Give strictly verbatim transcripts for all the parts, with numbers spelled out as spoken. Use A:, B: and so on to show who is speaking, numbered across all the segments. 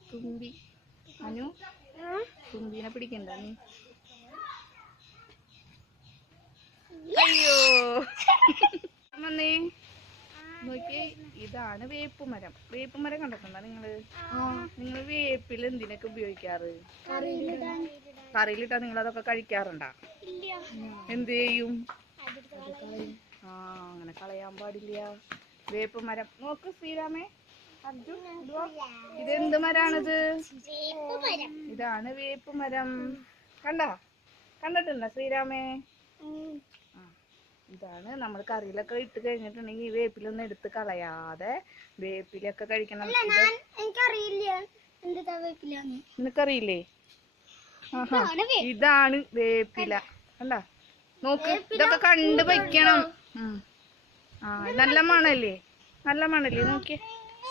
A: തുമ്പി അനു തുമ്പിനെ പിടിക്കണ്ട നീ. അയ്യോ വന്നേ നോക്കി. ഇതാണ് വേപ്പുമരം. വേപ്പുമരം കണ്ടിട്ടുണ്ടോ നിങ്ങള്? നിങ്ങൾ വേപ്പിൽ എന്തിനൊക്കെ ഉപയോഗിക്കാറ്? കറിയിലിട്ടാ നിങ്ങൾ അതൊക്കെ കഴിക്കാറുണ്ടാ? എന്ത് ചെയ്യും? ആ അങ്ങനെ കളയാൻ പാടില്ല. വേപ്പുമരം നോക്ക് ശ്രീരാമേ. അർജുൻ ഇതെന്ത് മരാണിത്? ഇതാണ് വേപ്പുമരം. കണ്ടാ കണ്ടിട്ടുണ്ടോ ശ്രീരാമേ? ഇതാണ് നമ്മൾ കറിയിലൊക്കെ ഇട്ട് കഴിഞ്ഞിട്ടുണ്ടെങ്കിൽ ഈ വേപ്പിലൊന്നും എടുത്ത് കളയാതെ വേപ്പിലൊക്കെ കഴിക്കണം. നിനക്കറിയില്ലേ? ഇതാണ് വേപ്പില. കണ്ടാ നോക്ക്. ഇതൊക്കെ കണ്ട് വയ്ക്കണം. ആ നല്ല മണല്ലേ? നല്ല മണല്ലേ? നോക്കിയേ.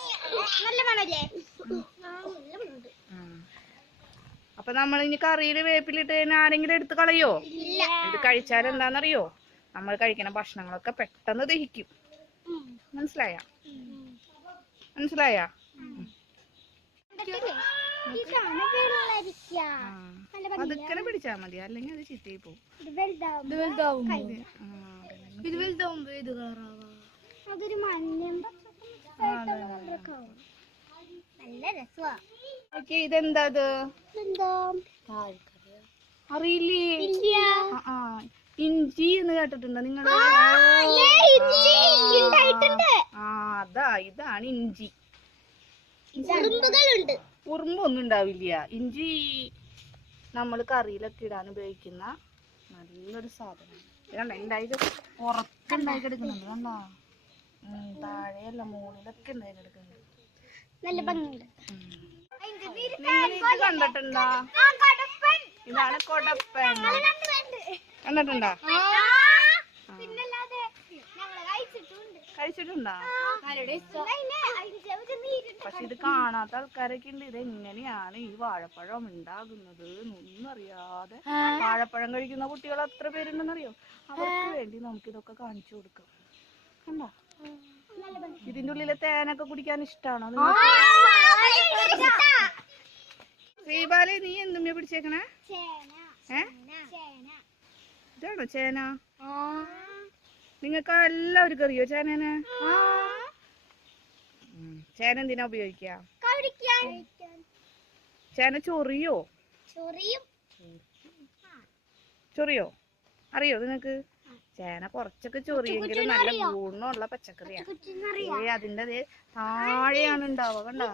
A: അപ്പൊ നമ്മൾ ഇനി കറിയില് വേപ്പിലിട്ട് കഴിഞ്ഞാൽ ആരെങ്കിലും എടുത്ത് കളയോ? ഇത് കഴിച്ചാൽ എന്താണെന്നറിയോ? നമ്മൾ കഴിക്കുന്ന ഭക്ഷണങ്ങളൊക്കെ പെട്ടെന്ന് ദഹിക്കും. മനസ്സിലായ? മനസ്സിലായ? അതൊക്കെ പിടിച്ചാ മതി, അല്ലെങ്കിൽ അത് ചിത്തയിൽ പോകും. ഇതെന്താ? അറിയില്ലേ? ഇഞ്ചി എന്ന് കേട്ടിട്ടുണ്ടോ നിങ്ങള്? ആ അതാ ഇതാണ് ഇഞ്ചി. ഉറുമ്പൊന്നും ഉണ്ടാവില്ല. ഇഞ്ചി നമ്മൾ കറിയിലൊക്കെ ഇടാൻ ഉപയോഗിക്കുന്ന നല്ലൊരു സാധനം. കണ്ട ഉണ്ടായി ഉറക്കുണ്ടായി കിടക്കുന്നുണ്ട്. കണ്ടോ? താഴെയല്ല മുകളിലൊക്കെ ഉണ്ടായി കിടക്കുന്നുണ്ട്. നല്ല ഭംഗിയുണ്ട്. നിങ്ങൾ കണ്ടിട്ടുണ്ടോ? ഇതാണ് കൊടപ്പൻ. കണ്ടിട്ടുണ്ടോ? കഴിച്ചിട്ടുണ്ടോ? പക്ഷെ ഇത് കാണാത്ത ആൾക്കാരൊക്കെ ഉണ്ട്. ഇത് എങ്ങനെയാണ് ഈ വാഴപ്പഴം ഉണ്ടാകുന്നത് എന്നൊന്നും അറിയാതെ വാഴപ്പഴം കഴിക്കുന്ന കുട്ടികൾ എത്ര പേരുണ്ടെന്നറിയോ? അവർക്ക് വേണ്ടി നമുക്ക് ഇതൊക്കെ കാണിച്ചു കൊടുക്കാം. കണ്ടോ? ഇതിന്റെ ഉള്ളിലെ തേനൊക്കെ കുടിക്കാൻ ഇഷ്ടമാണോ? ശ്രീബാലി നീ എന്തുമ്മ പിടിച്ചേക്കണേ? ഏ ഇതാണോ ചേന? നിങ്ങൾക്ക് എല്ലാവർക്കും അറിയോ ചേനേനെ? ചേന എന്തിനാ ഉപയോഗിക്ക? ചേന ചൊറിയോ? ചൊറിയോ? അറിയോ നിങ്ങക്ക്? ചേന കുറച്ചൊക്കെ ചൊറിയെങ്കിലും നല്ല ഗുണമുള്ള പച്ചക്കറിയാ. ഏ അതിന്റെ താഴെയാണ് ഉണ്ടാവുക. കണ്ടോ?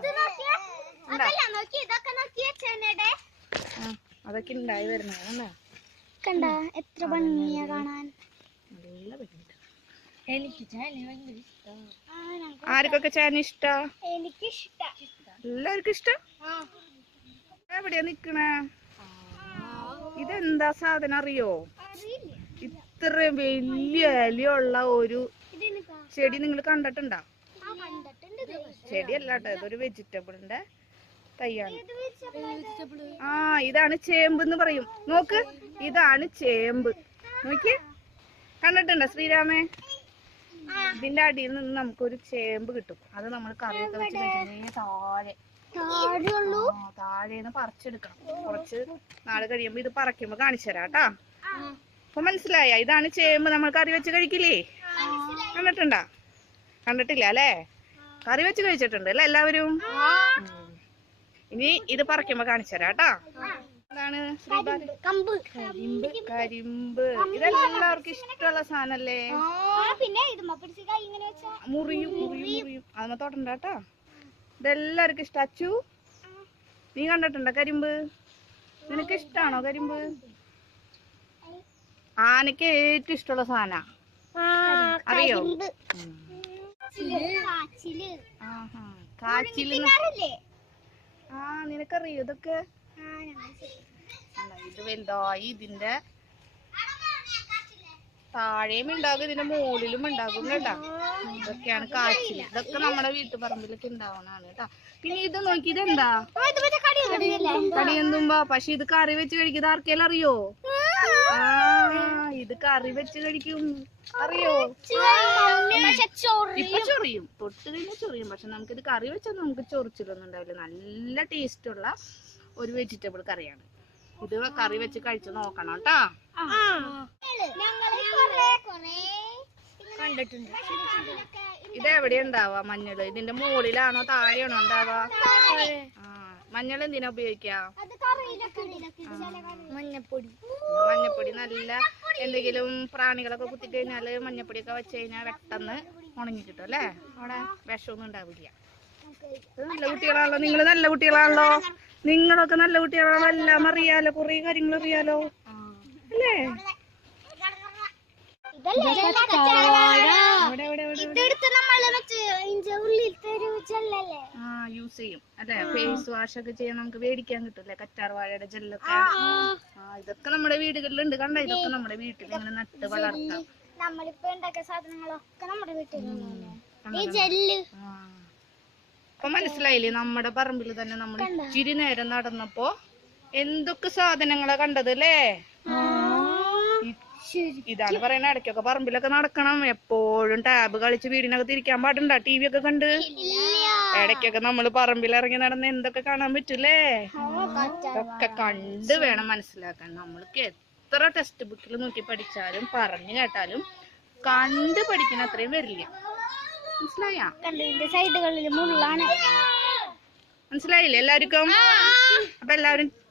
A: അതൊക്കെ ഉണ്ടായി വരുന്നത് കണ്ടാ? എത്ര ഭംഗിയാ കാണാൻ. നല്ല ഭംഗിയുണ്ട്. എനിക്ക് ചേന ഭയങ്കര ഇഷ്ടം. ആർക്കൊക്കെ ചേന ഇഷ്ടാ? എല്ലാവർക്കും ഇഷ്ടം. എവിടെയാ നിക്കണേ? ഇതെന്താ സാധനം അറിയോ? ഇത്ര വലിയ ഇലയുള്ള ഒരു ചെടി നിങ്ങൾ കണ്ടിട്ടുണ്ടോ? ചെടിയല്ല കേട്ടോ, ഇതൊരു വെജിറ്റബിളിന്റെ തൈയാണ്. ആ ഇതാണ് ചേമ്പ് എന്ന് പറയും. നോക്ക്, ഇതാണ് ചേമ്പ്. നോക്കിയേ, കണ്ടിട്ടുണ്ടോ ശ്രീരാമേ? ഇതിന്റെ അടിയിൽ നിന്ന് നമുക്കൊരു ചേമ്പ് കിട്ടും. അത് നമ്മൾ കറിയൊക്കെ വെച്ച് കഴിഞ്ഞാൽ താഴെ താഴേന്ന് പറിച്ചെടുക്കണം. കുറച്ച് നാള് കഴിയുമ്പോ ഇത് പറിക്കുമ്പോ കാണിച്ചു തരാം കേട്ടാ. അപ്പൊ മനസ്സിലായ? ഇതാണ് ചേമ്പ്. നമ്മൾ കറി വെച്ച് കഴിക്കില്ലേ? കണ്ടിട്ടുണ്ടാ? കണ്ടിട്ടില്ല അല്ലേ? കറി വെച്ച് കഴിച്ചിട്ടുണ്ട് അല്ലേ എല്ലാവരും? ഇനി ഇത് പറിക്കുമ്പോ കാണിച്ചു തരാം കേട്ടാ. എന്താണ്? കരിമ്പ്. കരിമ്പ് ഇതെല്ലാവർക്കും ഇഷ്ടമുള്ള സാധനല്ലേ? മുറിയും മുറിയും മുറിയും അതൊന്നും തൊടണ്ട കേട്ടാ. ഇതെല്ലാവർക്കും ഇഷ്ടം. അച്ചു നീ കണ്ടിട്ടുണ്ടോ കരിമ്പ്? നിനക്ക് ഇഷ്ടാണോ കരിമ്പ്? ആനക്ക് ഏറ്റവും ഇഷ്ടമുള്ള സാധന അറിയോ? കാച്ചില്. ആ നിനക്കറിയോ ഇതൊക്കെ? ഇത് വലുതായി ഇതിന്റെ താഴെയും ഉണ്ടാകും ഇതിന്റെ മുകളിലും ഉണ്ടാകും കേട്ടാ. ഇതൊക്കെയാണ് കാച്ചില്. ഇതൊക്കെ നമ്മുടെ വീട്ടുപറമ്പിലൊക്കെ ഉണ്ടാവുന്നതാണ് കേട്ടാ. പിന്നെ ഇത് നോക്കി, ഇതെന്താ കടിയന്തുമ്പോ. പക്ഷെ ഇത് കറി വെച്ച് കഴിക്കുന്നത് ആർക്കെല്ലാം അറിയോ? ആ ഇത് കറി വെച്ച് കഴിക്കും, അറിയോ? ഇപ്പൊ ചൊറിയും, തൊട്ട് കഴിഞ്ഞാൽ ചൊറിയും. പക്ഷെ നമുക്കിത് കറി വെച്ചാൽ നമുക്ക് ചൊറിച്ചിലൊന്നും ഉണ്ടാവില്ല. നല്ല ടേസ്റ്റ് ഉള്ള ഒരു വെജിറ്റബിൾ കറിയാണ് ഇത്. കറി വെച്ച് കഴിച്ചു നോക്കണം കേട്ടാ.
B: കണ്ടിട്ടുണ്ട്.
A: ഇത് എവിടെയാ ഉണ്ടാവാ മഞ്ഞള്? ഇതിന്റെ മുകളിലാണോ താഴെയാണോ ഉണ്ടാവാ? ആ മഞ്ഞൾ എന്തിനാ ഉപയോഗിക്കാ?
B: മഞ്ഞപ്പൊടി.
A: മഞ്ഞപ്പൊടി നല്ല എന്തെങ്കിലും പ്രാണികളൊക്കെ കുത്തി കഴിഞ്ഞാല് മഞ്ഞപ്പൊടിയൊക്കെ വെച്ച് കഴിഞ്ഞാൽ പെട്ടെന്ന് ഉണങ്ങി കിട്ടും അല്ലേ? അവിടെ വിഷമൊന്നും ഉണ്ടാവില്ല. നല്ല കുട്ടികളാണല്ലോ നിങ്ങള്, നല്ല കുട്ടികളാണല്ലോ നിങ്ങളൊക്കെ, നല്ല കുട്ടികളാണല്ലോ. എല്ലാം അറിയാലോ, കുറെ കാര്യങ്ങൾ അറിയാലോ അല്ലേ? ആ യൂസ് ചെയ്യും അല്ലെ? ഫേസ് വാഷ് ഒക്കെ ചെയ്യാൻ നമുക്ക് മേടിക്കാൻ കിട്ടൂല്ലേ കറ്റാർ വാഴയുടെ ജെല്ലൊക്കെ. ആ ഇതൊക്കെ നമ്മുടെ വീടുകളിലുണ്ട്. കണ്ട, ഇതൊക്കെ നമ്മുടെ വീട്ടിൽ ഇങ്ങനെ നട്ട് വളർത്താം.
B: നമ്മളിപ്പോ ഉണ്ടാക്കിയ സാധനങ്ങളൊക്കെ നമ്മുടെ വീട്ടിലുണ്ട്.
A: അപ്പൊ മനസ്സിലായില്ലേ? നമ്മുടെ പറമ്പിൽ തന്നെ നമ്മൾ ഇച്ചിരി നേരം നടന്നപ്പോ എന്തൊക്കെ സാധനങ്ങളാ കണ്ടത് അല്ലേ? ഇതാണ് പറയുന്നത്, ഇടയ്ക്കൊക്കെ പറമ്പിലൊക്കെ നടക്കണം. എപ്പോഴും ടാബ് കളിച്ച് വീടിനകത്ത് ഇരിക്കാൻ പാടുണ്ടോ? ടി വി ഒക്കെ കണ്ട് ഇടയ്ക്കൊക്കെ നമ്മൾ പറമ്പിൽ ഇറങ്ങി നടന്ന് എന്തൊക്കെ കാണാൻ പറ്റൂലേ? ഒക്കെ കണ്ട് വേണം മനസ്സിലാക്കാൻ. നമ്മൾക്ക് എത്ര ടെക്സ്റ്റ് ബുക്കിൽ നോക്കി പഠിച്ചാലും പറഞ്ഞു കേട്ടാലും കണ്ട് പഠിക്കുന്ന അത്രയും വരില്ല. മനസ്സിലായ?
B: സൈഡുകളിൽ മുള്ളാണ്.
A: മനസ്സിലായില്ലേ എല്ലാവർക്കും? അപ്പൊ എല്ലാവരും